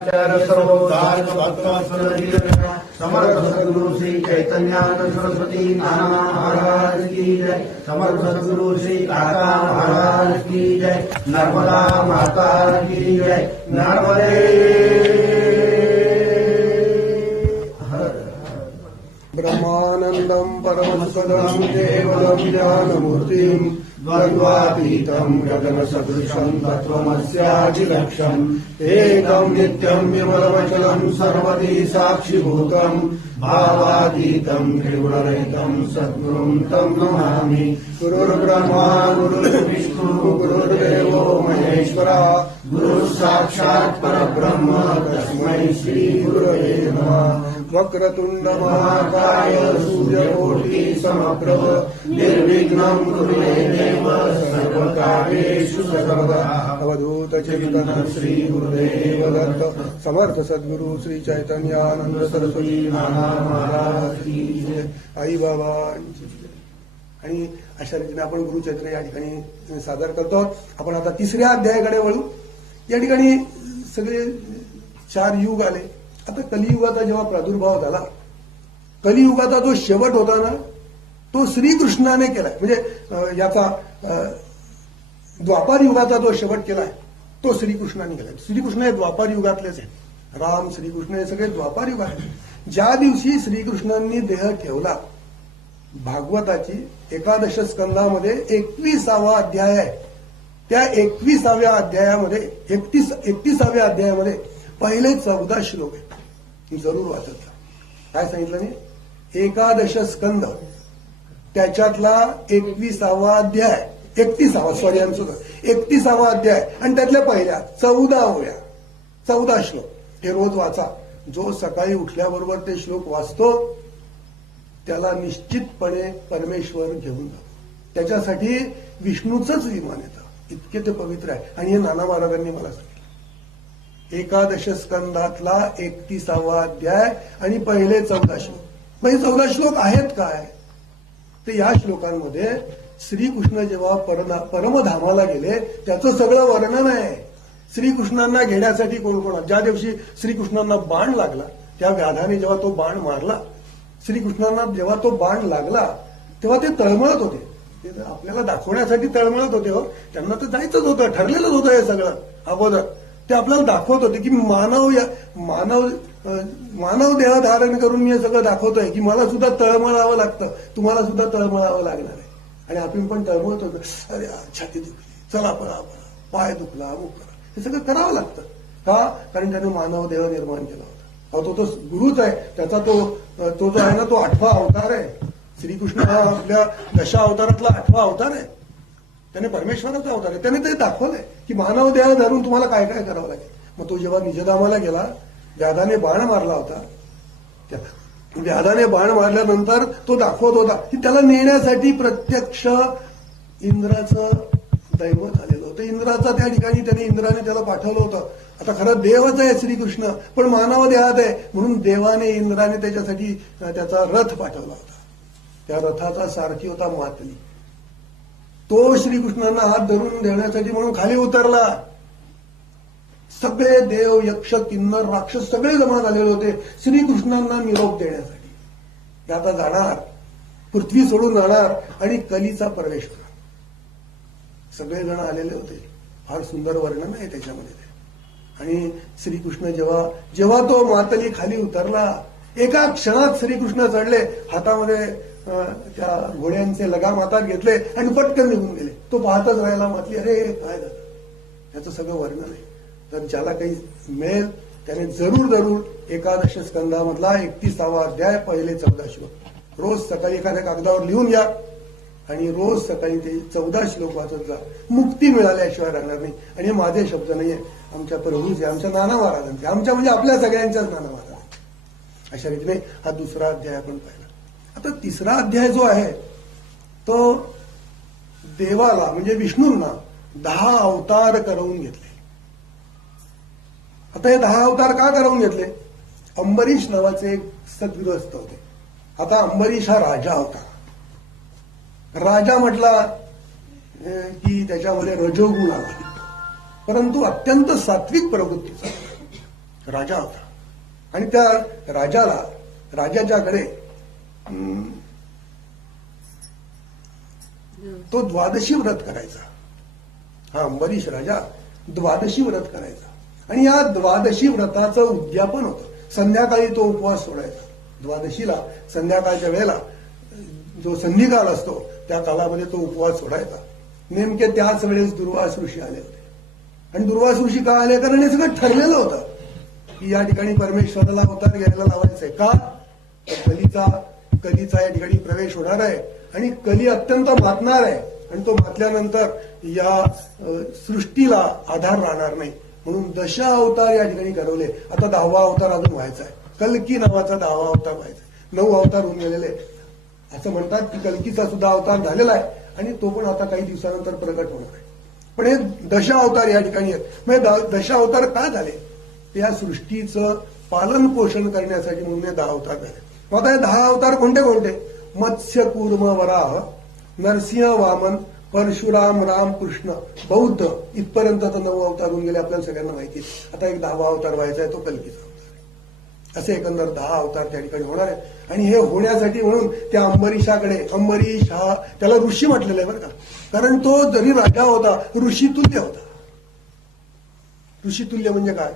सर्वोद्धार समर्थ सद्गुरु श्री चैतन्यानंद सरस्वती नाना महाराज की जय। समर्थ सद्गुरु श्री काका महाराज की जय। नर्मदा माता की जय। नर्मदे ब्रह्मानंदं परमसुखदं केवलं ज्ञानमूर्तिं द्वन्द्वातीतं गगनसदृशं तत्त्वमस्यादिलक्ष्यम् एकं नित्यं विमलमचलं सर्वदी साक्षिभूतं भावातीतं त्रिगुणरहितं सद्गुरुं तं नमामि। गुरुर्ब्रह्मा गुरुर्विष्णु गुरुर्देवो महेश्वरः गुरुः साक्षात् परब्रह्म तस्मै श्री गुरवे नमः। वक्रतुंड महाकाय सूर्यकोटि समप्रभ निर्विघ्नं कुरु मे देव सर्वकार्येषु सर्वदा। अवधूत चिंतन श्री गुरुदेव दत्त। समर्थ सद्गुरु श्री चैतन्यानंद सरस्वती नाना महाराज की जय। आई बाबांची जय। आणि अशा रीतीने आपण गुरुचरित्र या ठिकाणी सादर करतो। आपण आता तिसऱ्या अध्यायाकडे वळू। या ठिकाणी सगळे 4 युग आले। आता कलियुगाचा जेव्हा प्रादुर्भाव झाला, कलियुगाचा जो शेवट होता ना, तो श्रीकृष्णाने केलाय। म्हणजे याचा द्वापार युगाचा जो शेवट केलाय तो श्रीकृष्णाने केलाय। श्रीकृष्ण हे द्वापार युगातलेच आहेत। राम श्रीकृष्ण हे सगळे द्वापार युग आहेत। ज्या दिवशी श्रीकृष्णांनी देह ठेवला, भागवताची 11 स्कंदामध्ये 21वा अध्याय आहे। त्या 21व्या अध्यायामध्ये 31व्या अध्यायामध्ये पहिले 14 श्लोक आहेत। जरूर वाचत जा। काय सांगितलं नाही? 11 स्कंद त्याच्यातला 21वा अध्याय 31वा अध्याय आणि त्यातल्या पहिल्या 14 श्लोक हे रोज वाचा। जो सकाळी उठल्याबरोबर ते श्लोक वाचतो त्याला निश्चितपणे परमेश्वर घेऊन जातो। त्याच्यासाठी विष्णूचंच विमान येतं, इतके ते पवित्र आहे। आणि हे नाना महाराजांनी मला सांगितलं। 11 स्कंदातला 31वा अध्याय आणि पहिले 14 श्लोक। मग हे 14 श्लोक आहेत काय? तर या श्लोकांमध्ये श्रीकृष्ण जेव्हा परमधामाला गेले त्याचं सगळं वर्णन आहे। श्रीकृष्णांना घेण्यासाठी कोण कोण, ज्या दिवशी श्रीकृष्णांना बाण लागला, त्या व्याधाने जेव्हा तो बाण मारला, श्रीकृष्णांना जेव्हा तो बाण लागला तेव्हा ते तळमळत होते। ते आपल्याला दाखवण्यासाठी तळमळत होते हो। त्यांना तर जायचंच होतं, ठरलेलंच होतं हे सगळं अगोदर। ते आपल्याला दाखवत होते की मानव देह धारण करून मी हे सगळं दाखवतोय की मला सुद्धा तळमळावं लागतं, तुम्हाला सुद्धा तळमळावं लागणार आहे। आणि आपण पण तळमळत होतो, अरे छाती दुखली, चला पळा, पाय दुखला, अमुक करा, हे सगळं करावं लागतं। का? कारण त्याने मानव देह निर्माण केला होता। तो गुरुच आहे। त्याचा तो जो आहे ना, तो 8वा अवतार आहे। श्रीकृष्ण हा आपल्या 10 अवतारातला 8वा अवतार आहे। त्याने परमेश्वराचा अवतार आहे। त्याने ते दाखवलंय की मानव देह धरून तुम्हाला काय काय करावं लागेल। मग तो जेव्हा निजधामाला गेला, व्याधाने बाण मारला होता, व्याधाने बाण मारल्यानंतर तो दाखवत होता की त्याला नेण्यासाठी प्रत्यक्ष इंद्राचं दैवत आलेलं होतं। इंद्राचा त्या ठिकाणी इंद्राने त्याला पाठवलं होतं। आता खरं देवच आहे श्रीकृष्ण, पण मानव देहात आहे म्हणून देवाने इंद्राने त्याच्यासाठी त्याचा रथ पाठवला होता। त्या रथाचा सारथी होता मातली। तो श्रीकृष्णांना हात धरून देण्यासाठी म्हणून खाली उतरला। सगळे देव, यक्ष, किन्नर, राक्षस सगळे जमा झालेले होते श्रीकृष्णांना निरोप देण्यासाठी। ते आता जाणार, पृथ्वी सोडून जाणार आणि कलीचा प्रवेश करणार। सगळेजण आलेले होते। फार सुंदर वर्णन आहे त्याच्यामध्ये। आणि श्रीकृष्ण जेव्हा तो मातली खाली उतरला, एका क्षणात श्रीकृष्ण चढले, हातामध्ये त्या घोड्यांचे लगाम हातात घेतले आणि पटकन निघून गेले। तो पाहतच राहिला, मातली अरे काय झालं, त्याचं सगळं वर्णन आहे। तर ज्याला काही मिळेल त्याने जरूर 11 स्कंदामधला 31वा अध्याय पहिले 14 श्लोक रोज सकाळी एखाद्या कागदावर लिहून घ्या आणि रोज सकाळी ते 14 श्लोक वाचत जा। मुक्ती मिळाल्याशिवाय राहणार नाही। आणि हे माझे शब्द नाहीये, आमच्या प्रभूचे, आमच्या नाना महाराजांचे, आमच्या म्हणजे आपल्या सगळ्यांच्याच नाना महाराजांचे। अशा रीतीने हा दुसरा अध्याय आपण पाहिला। आता तिसरा अध्याय जो आहे तो देवाला म्हणजे विष्णूंना 10 अवतार करवून घेतले। आता हे 10 अवतार का करवून घेतले? अंबरीश नावाचे एक सद्गृहस्थ होते। आता अंबरीश हा राजा होता। राजा म्हटला की त्याच्यामध्ये रजोगुण आला, परंतु अत्यंत सात्विक प्रवृत्तीचा, राजा होता. आणि त्या राजाच्याकडे तो द्वादशी व्रत करायचा. हा अंबरीश राजा द्वादशी व्रत करायचा. आणि या द्वादशी व्रताचं उद्यापन होतं. संध्याकाळी तो उपवास सोडायचा. द्वादशीला संध्याकाळच्या वेळेला जो संधिकाल असतो त्या कालामध्ये तो उपवास सोडायचा. नेमके त्याच वेळेस दुर्वास ऋषी आले होते. आणि दुर्वास ऋषी का आले? कारण हे सगळं ठरलेलं होतं की या ठिकाणी परमेश्वराला अवतार घ्यायला लावायचंय. का? कलीचा या ठिकाणी प्रवेश होणार आहे आणि कली अत्यंत मातणार आहे. आणि तो मातल्यानंतर या सृष्टीला आधार राहणार नाही. म्हणून 10 अवतार या ठिकाणी ठरवले. आता 10वा अवतार अजून व्हायचा आहे. कल्की नावाचा 10वा अवतार व्हायचा आहे. 9 अवतार होऊन गेलेले आहेत. असं म्हणतात की कल्कीचा सुद्धा अवतार झालेला आहे आणि तो पण आता काही दिवसानंतर प्रकट होणार आहे. पण हे 10 अवतार या ठिकाणी आहेत. म्हणजे 10 अवतार का झाले? या सृष्टीचं पालन पोषण करण्यासाठी म्हणून हे 10 अवतार झाले. आता हे 10 अवतार कोणते कोणते? मत्स्य कूर्म वराह, नरसिंह वामन, परशुराम, राम, कृष्ण, बौद्ध, इथपर्यंत आता 9 अवतार होऊन गेले. आपल्याला सगळ्यांना माहिती. आता एक 10वा अवतार व्हायचा आहे, तो कल्कीचा अवतार. असे एकंदर 10 अवतार त्या ठिकाणी होणार आहे. आणि हे होण्यासाठी म्हणून त्या अंबरीशाकडे, अंबरीश हा त्याला ऋषी म्हटलेला आहे बरं का. कारण तो जरी राजा होता ऋषितुल्य होता. ऋषितुल्य म्हणजे काय?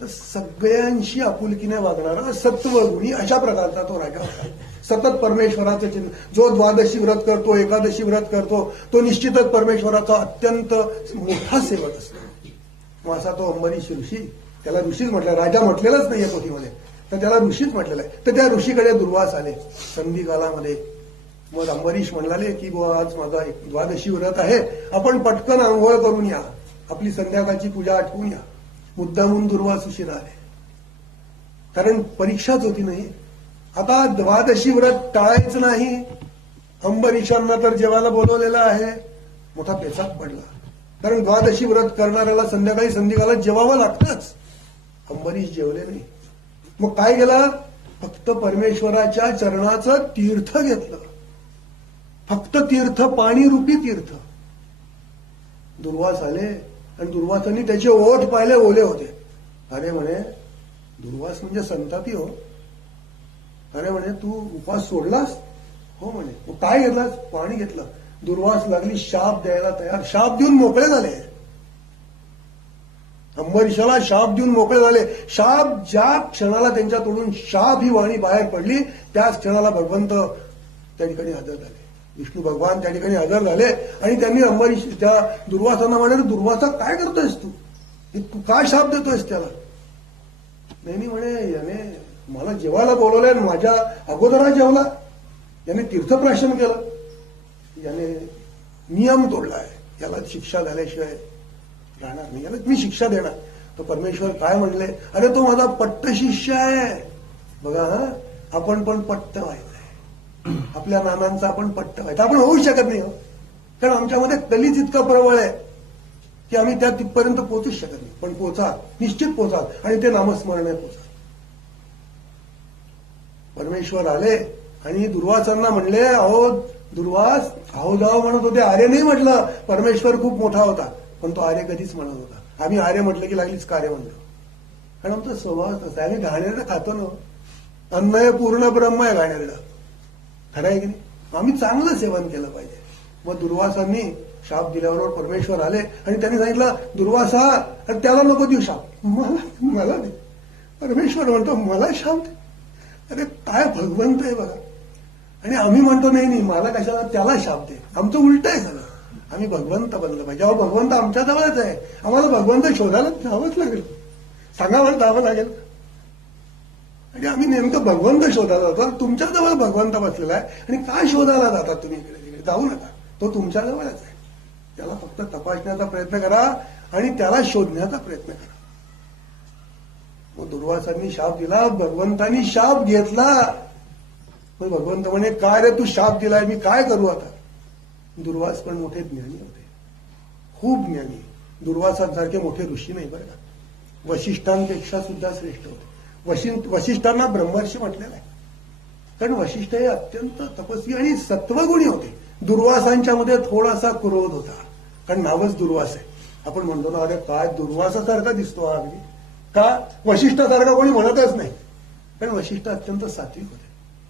तर सगळ्यांशी आपुलकीने वागणारा सत्वगुणी अशा प्रकारचा तो राजा होता. सतत परमेश्वराचं चिन्ह. जो द्वादशी व्रत करतो, एकादशी व्रत करतो, तो निश्चितच परमेश्वराचा अत्यंत मोठा सेवक असतो. मग असा तो अंबरीश ऋषी, त्याला ऋषीच म्हटलं. राजा म्हटलेलाच नाहीये पोथीमध्ये, तर त्याला ऋषीच म्हटलेलं आहे. तर त्या ऋषीकडे दुर्वास आले संधी कालामध्ये. मग अंबरीश म्हणाले की बुवा आज माझा द्वादशी व्रत आहे, आपण पटकन आंघोळ करून या, आपली संध्याकाळची पूजा आटवून या. मुद्दामून दुर्वास उशिरा आले, कारण परीक्षाच होती नाही. आता द्वादशी व्रत टाळायचं नाही. अंबरीशांना तर जेवायला बोलवलेलं आहे. मोठा पेचात पडला, कारण द्वादशी व्रत करणाऱ्याला संध्याकाळी संध्याकाळला जेवावं लागतंच. अंबरीश जेवले नाही. मग काय केलं? फक्त परमेश्वराच्या चरणाचं तीर्थ घेतलं. फक्त तीर्थ, पाणी रूपी तीर्थ. दुर्वास आले आणि दुर्वासांनी त्याचे ओठ पाहिले, ओले होते. अरे म्हणे, दुर्वास म्हणजे संतापी हो. अरे म्हणे, तू उपवास सोडलास? हो म्हणे. मग काय घेतलास? पाणी घेतलं. दुर्वास लागली शाप द्यायला तयार. शाप देऊन मोकळे झाले. अंबरीशाला शाप देऊन मोकळे झाले. शाप ज्या क्षणाला त्यांच्या तोडून शाप ही वाणी बाहेर पडली, त्याच क्षणाला भगवंत त्या ठिकाणी हजर झाले. विष्णू भगवान त्या ठिकाणी हजर झाले आणि त्यांनी अंबरीश त्या दुर्वासांना म्हणाले, दुर्वासा काय करतोयस तू? तू काय शाप देतोयस त्याला? नाही म्हणे, याने मला जेवायला बोलवलंय, माझ्या अगोदर जेवला, याने तीर्थप्राशन केलं, याने नियम तोडलाय, याला शिक्षा झाल्याशिवाय राहणार नाही, याला मी शिक्षा देणार. तर परमेश्वर काय म्हणले? अरे तो माझा पट्ट शिष्य आहे. बघा हा, आपण पण पट्ट व्हायचंय. आपल्या नानांचा आपण पट्ट व्हायचं. आपण होऊ शकत नाही, कारण आमच्यामध्ये कलीच इतका प्रबळ आहे की आम्ही त्या तिथपर्यंत पोहोचूच शकत नाही. पण पोचाल, निश्चित पोचाल, आणि ते नामस्मरणे पोचाल. परमेश्वर आले आणि दुर्वासांना म्हणले, अहो दुर्वास, अहो जाओ म्हणत होते. आर्य नाही म्हटलं. परमेश्वर खूप मोठा होता, पण तो आर्य कधीच म्हणत होता. आम्ही आर्य म्हटलं की लागलीच कार्य म्हणतो, कारण आमचा स्वभाव तसा. आम्ही घाणेरडं खातो ना. अन्नय पूर्ण ब्रह्म आहे घाणेरडं, खरं आहे की नाही? आम्ही चांगलं सेवन केलं पाहिजे. मग दुर्वासांनी शाप दिल्याबरोबर परमेश्वर आले आणि त्यांनी सांगितलं, दुर्वासा, अरे त्याला नको देऊ शाप, मला दे. परमेश्वर म्हणतो, मला शाप दे. अरे काय भगवंत आहे बघा. आणि आम्ही म्हणतो, नाही मला कशाला, त्याला शाप दे. आमचं उलट आहे सगळं. आम्ही भगवंत बनलं पाहिजे. अहो भगवंत आमच्या जवळच आहे. आम्हाला भगवंत शोधायला जावंच लागेल, सांगावं जावं लागेल. आणि आम्ही नेमकं भगवंत शोधायला जातो. तुमच्या जवळ भगवंत बसलेला आहे आणि काय शोधायला जातात तुम्ही? इकडे तिकडे जाऊ नका, तो तुमच्या जवळच आहे. त्याला फक्त तपासण्याचा प्रयत्न करा आणि त्याला शोधण्याचा प्रयत्न करा. मग दुर्वासांनी शाप दिला, भगवंतांनी शाप घेतला. मग भगवंत म्हणे, काय रे तू शाप दिलाय, मी काय करू आता? दुर्वास पण मोठे ज्ञानी होते, खूप ज्ञानी. दुर्वासांसारखे मोठे ऋषी नाही बरं का. वशिष्ठांपेक्षा सुद्धा श्रेष्ठ होते. वशिष्ठांना ब्रह्मर्षी म्हटलेलं आहे, कारण वशिष्ठ हे अत्यंत तपस्वी आणि सत्वगुणी होते. दुर्वासांच्या मध्ये थोडासा क्रोध होता, कारण नावच दुर्वास आहे. आपण म्हणतो ना, अरे काय दुर्वासासारखा दिसतो हा अगदी. का वशिष्ठासारखा कोणी म्हणतच नाही, कारण वशिष्ठ अत्यंत सात्विक होते.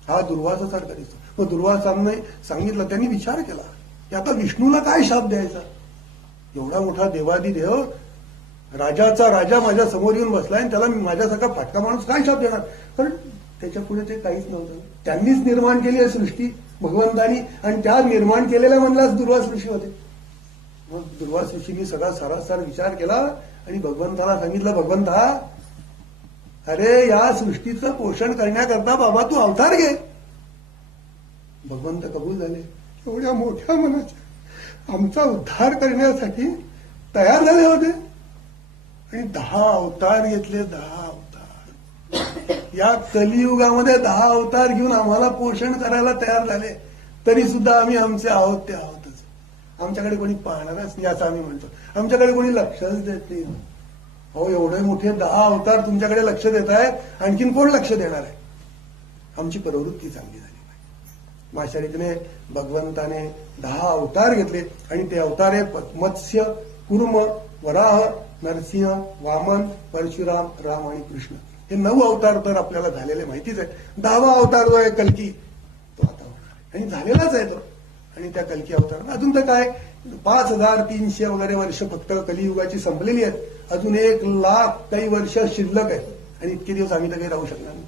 हा दुर्वासासारखा दिसतो. मग दुर्वासाने सांगितलं, त्यांनी विचार केला की आता विष्णूला काय शाप द्यायचा. एवढा मोठा देवादिदेव, राजाचा राजा माझ्या समोर येऊन बसलाय आणि त्याला माझ्यासारखा फाटका माणूस काय शाप देणार. कारण त्याच्या पुढे ते काहीच नव्हतं. त्यांनीच निर्माण केली आहे सृष्टी भगवंतानी, आणि त्या निर्माण केलेल्या म्हणलाच दुर्वास ऋषी होते. मग दुर्वास ऋषींनी सगळा सारासार विचार केला आणि भगवंताला सांगितलं, भगवंता, अरे या सृष्टीचं पोषण करण्याकरता बाबा तू अवतार घे. भगवंत कबूल झाले. एवढ्या मोठ्या मनाच्या आमचा उद्धार करण्यासाठी तयार झाले होते आणि 10 अवतार घेतले. 10 अवतार या कलियुगामध्ये 10 अवतार घेऊन आम्हाला पोषण करायला तयार झाले. तरी सुद्धा आम्ही आमचे आहोत ते आहोतच. आमच्याकडे कोणी पाहणारच नाही असं आम्ही म्हणतो. आमच्याकडे कोणी लक्षच देत नाही. अहो, एवढे मोठे 10 अवतार तुमच्याकडे लक्ष देत आहे, आणखीन कोण लक्ष देणार आहे. आमची प्रवृत्ती चांगली झाली पाहिजे. माशारिकने भगवंताने 10 अवतार घेतले आणि ते अवतार आहे मत्स्य, कुर्म, वराह, नरसिंह, वामन, परशुराम, राम आणि कृष्ण. हे 9 अवतार तर आपल्याला झालेले माहितीच आहे. 10वा अवतार जो आहे कल्की, तो आता होणार आणि झालेलाच आहे तो. आणि त्या कल्की अवतार अजून तर काय 5300 वगैरे वर्ष फक्त कलियुगाची संपलेली आहेत. अजून 1,00,000 काही वर्ष शिल्लक आहेत आणि इतके दिवस आम्ही तर काही राहू शकणार नाही.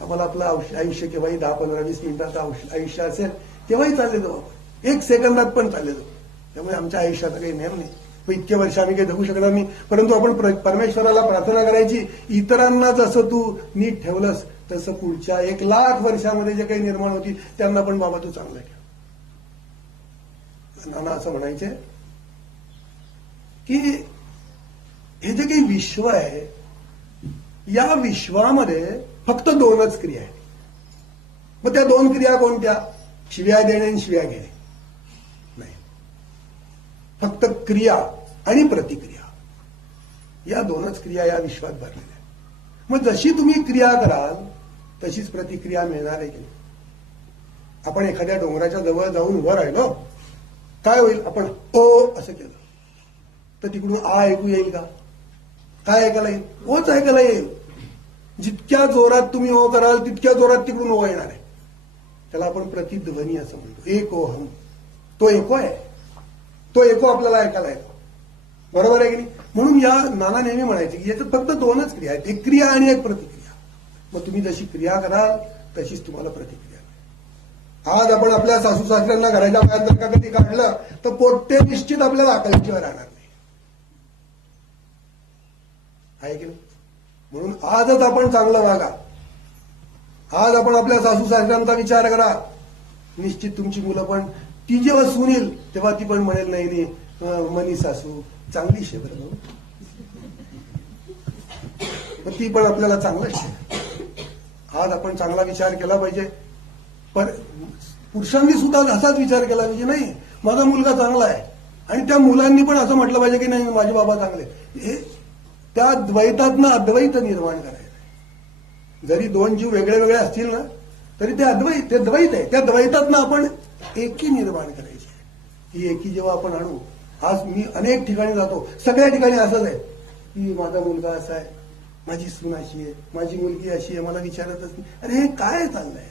आम्हाला आपलं आयुष्य केव्हाही 10-15-20 मिनिटाचं आयुष्य असेल तेव्हाही चालले जाऊ. 1 सेकंदात पण चालले जाऊ. त्यामुळे आमच्या आयुष्याचा काही नेम नाही. इतके वर्ष आम्ही काही जगू शकणार नाही. परंतु आपण परमेश्वराला प्रार्थना करायची, इतरांना जसं तू नीट ठेवलंस तसं पुढच्या 1,00,000 वर्षामध्ये जे काही निर्माण होतील त्यांना पण बाबा तू चांगलं ठेव. नाना असं म्हणायचे की हे जे काही विश्व आहे, या विश्वामध्ये फक्त 2च क्रिया आहेत. मग त्या 2 क्रिया कोणत्या? शिव्या देणे आणि शिव्या घेणे नाही. फक्त क्रिया आणि प्रतिक्रिया, या 2च क्रिया या विश्वात भरलेल्या आहेत. मग जशी तुम्ही क्रिया कराल तशीच प्रतिक्रिया मिळणार आहे की नाही. आपण एखाद्या डोंगराच्या जवळ जाऊन उभं राहिलो, काय होईल? आपण ओ असं केलं तर तिकडून आ ऐकू येईल का? काय ऐकायला येईल? ओच ऐकायला येईल. जितक्या जोरात तुम्ही ओ कराल तितक्या जोरात तिकडून ओ येणार आहे. त्याला आपण प्रतिध्वनी असं म्हणतो. एकोहम, तो एको आहे. तो एको आपल्याला ऐकायला येतो. बरोबर आहे की नाही. म्हणून या नाना नेहमी म्हणायचे की याच्यात फक्त 2च क्रिया आहेत, एक क्रिया आणि एक प्रतिक्रिया. मग तुम्ही जशी क्रिया कराल तशीच तुम्हाला प्रतिक्रिया. आज आपण आपल्या सासू सासऱ्यांना घराच्या बाहेर जर का कधी काढलं तर पोट्टे निश्चित आपल्याला अकलीशिवाय राहणार नाही, आहे की नाही. म्हणून आजच आपण चांगलं वागा. आज आपण आपल्या सासू सासऱ्यांचा विचार करा. निश्चित तुमची मुलं पण, ती जेव्हा सून येईल तेव्हा ती पण म्हणेल, नाही मनी सासू चांगली शे बरं. मग ती पण आपल्याला चांगलं शे. आज आपण चांगला विचार केला पाहिजे. पण पुरुषांनी सुद्धा असाच विचार केला पाहिजे, नाही माझा मुलगा चांगला आहे, आणि त्या मुलांनी पण असं म्हटलं पाहिजे की नाही माझे बाबा चांगले. हे त्या द्वैतातनं अद्वैत निर्माण करायचं. जरी 2 जीव वेगळे वेगळे असतील ना तरी ते अद्वैत, ते द्वैत आहे. त्या द्वैतातनं आपण एकी निर्माण करायची. ही एकी जेव्हा आपण आणू, आज मी अनेक ठिकाणी जातो, सगळ्या ठिकाणी असंच आहे की माझा मुलगा असा आहे, माझी सून अशी आहे, माझी मुलगी अशी आहे, मला विचारतच नाही. अरे हे काय चाललंय?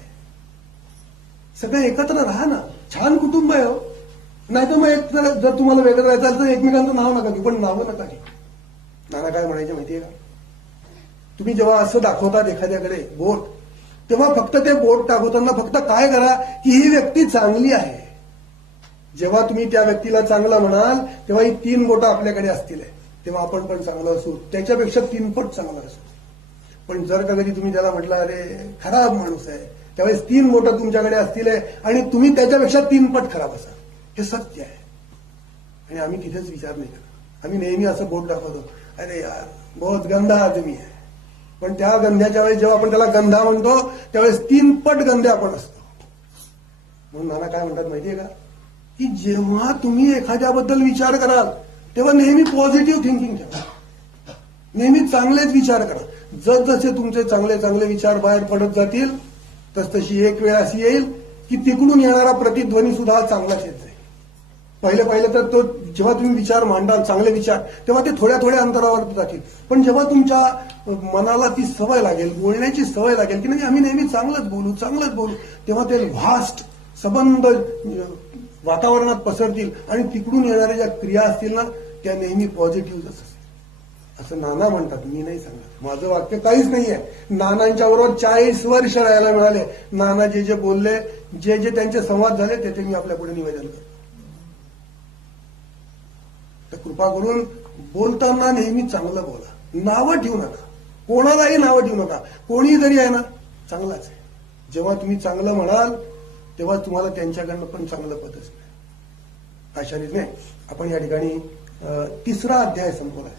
सगळे एकत्र राहा ना. छान कुटुंब आहे हो. नाही तर मग जर तुम्हाला वेगळं राहायचं तर एकमेकांचं नाव नका घेऊ, पण नावं नका घेऊ. नाना काय म्हणायचे माहितीये का? तुम्ही जेव्हा असं दाखवतात एखाद्याकडे बोट, तेव्हा फक्त ते बोट दाखवताना फक्त काय करा की ही व्यक्ती चांगली आहे. जेव्हा तुम्ही त्या व्यक्तीला चांगलं म्हणाल तेव्हा ही 3 बोटं आपल्याकडे असतील, तेव्हा आपण पण चांगलं असू, त्याच्यापेक्षा 3 पट चांगलं असू. पण जर का कधी तुम्ही त्याला म्हटलं अरे खराब माणूस आहे, त्यावेळेस 3 बोटं तुमच्याकडे असतील आणि तुम्ही त्याच्यापेक्षा 3 पट खराब असाल. हे सत्य आहे. आणि आम्ही तिथेच विचार नाही करत. आम्ही नेहमी असं बोट दाखवतो, अरे यार बहुत गंधा आदमी आहे. पण त्या गंध्याच्या वेळेस जेव्हा आपण त्याला गंधा म्हणतो त्यावेळेस 3 पट गंधे आपण असतो. म्हणून नाना काय म्हणतात माहितीये का, की जेव्हा तुम्ही एखाद्याबद्दल विचार कराल तेव्हा नेहमी पॉझिटिव्ह थिंकिंग ठेवा. नेहमी चांगलेच विचार करा. जसजसे तुमचे चांगले चांगले विचार बाहेर पडत जातील तसतशी एक वेळ अशी येईल की तिकडून येणारा प्रतिध्वनी सुद्धा चांगलाच येत जाईल. पहिलं तर तो जेव्हा तुम्ही विचार मांडाल चांगले विचार तेव्हा ते थोड्या अंतरावर जातील. पण जेव्हा तुमच्या मनाला ती सवय लागेल, बोलण्याची सवय लागेल की नाही आम्ही नेहमी चांगलंच बोलू, तेव्हा ते व्हास्ट सबंध वातावरणात पसरतील आणि तिकडून येणाऱ्या ज्या क्रिया असतील ना त्या नेहमी पॉझिटिव्ह असतील. असं नाना म्हणतात, मी नाही सांगत. माझं वाक्य काहीच नाहीये. नानांच्या बरोबर 40 वर्ष राहायला मिळाले. नाना जे बोलले, जे त्यांचे संवाद झाले त्याचे मी आपल्या पुढे निवेदन करतो. तर कृपा करून बोलताना नेहमी चांगलं बोला, नावं ठेवू नका, कोणालाही नावं ठेवू नका. कोणी जरी आहे ना चांगलाच आहे. जेव्हा तुम्ही चांगलं म्हणाल तेव्हा तुम्हाला त्यांच्याकडनं पण चांगलं पद असतं. अशा रीतीने आपण या ठिकाणी 3रा अध्याय संपवलाय.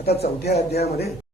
आता 4थ्या अध्यायामध्ये